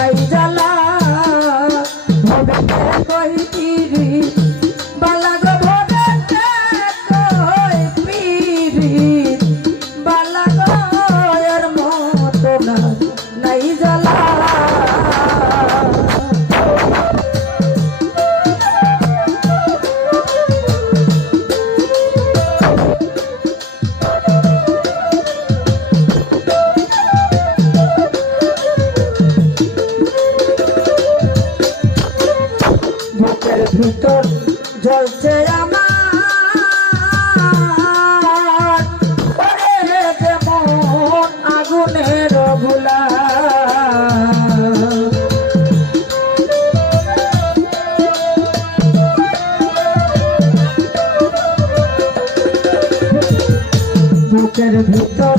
la ভিতর জ্বলছে আমার। যেমন আগুনের ভুলা। বুকের ভিতর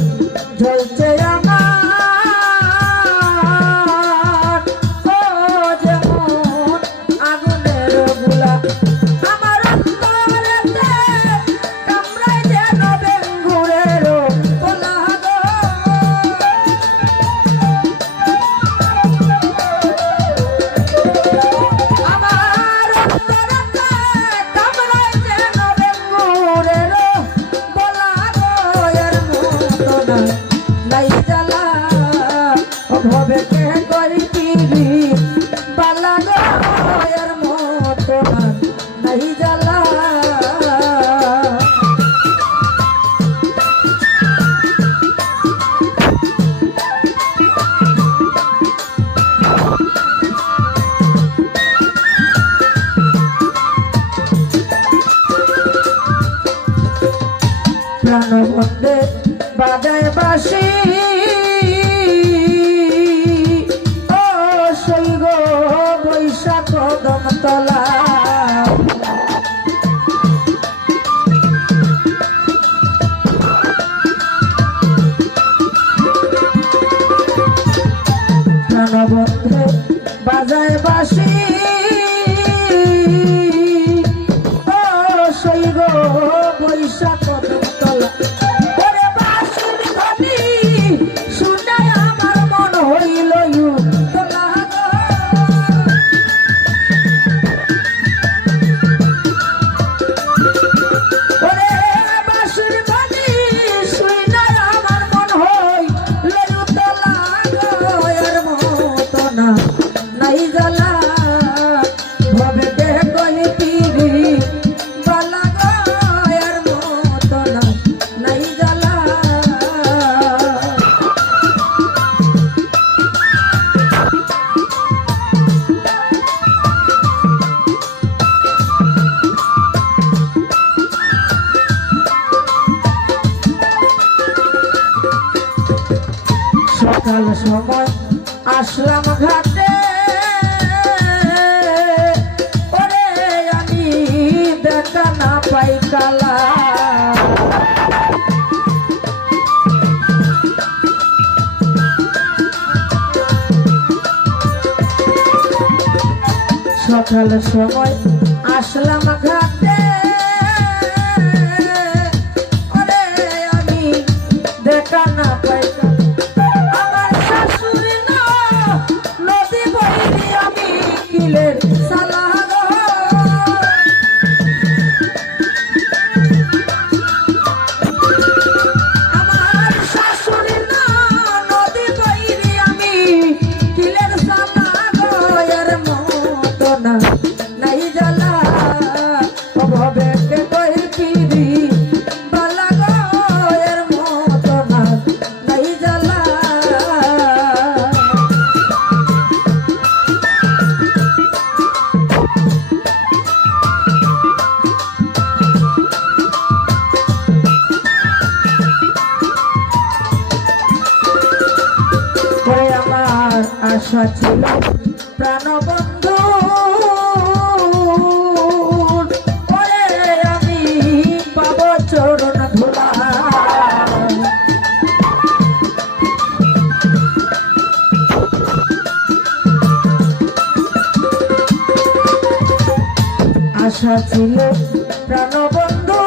নাই জ্বালা অভাবে করি পিলি পালা গয়ের মতো নাই জ্বালা। প্রাণ বন্ধে বাজায় বাসি ও সৈগ বৈশাখ দমতলা। বাজায় বাসি সকাল সময় আসলাম ঘাটে। ওরে আমি দেখা না পাই কালা। সকাল সময় আসলাম ঘাটে। নীলের ছিল প্রাণবন্ধু। পরে আমি পাব চরণ আশা ছিল প্রাণবন্ধু।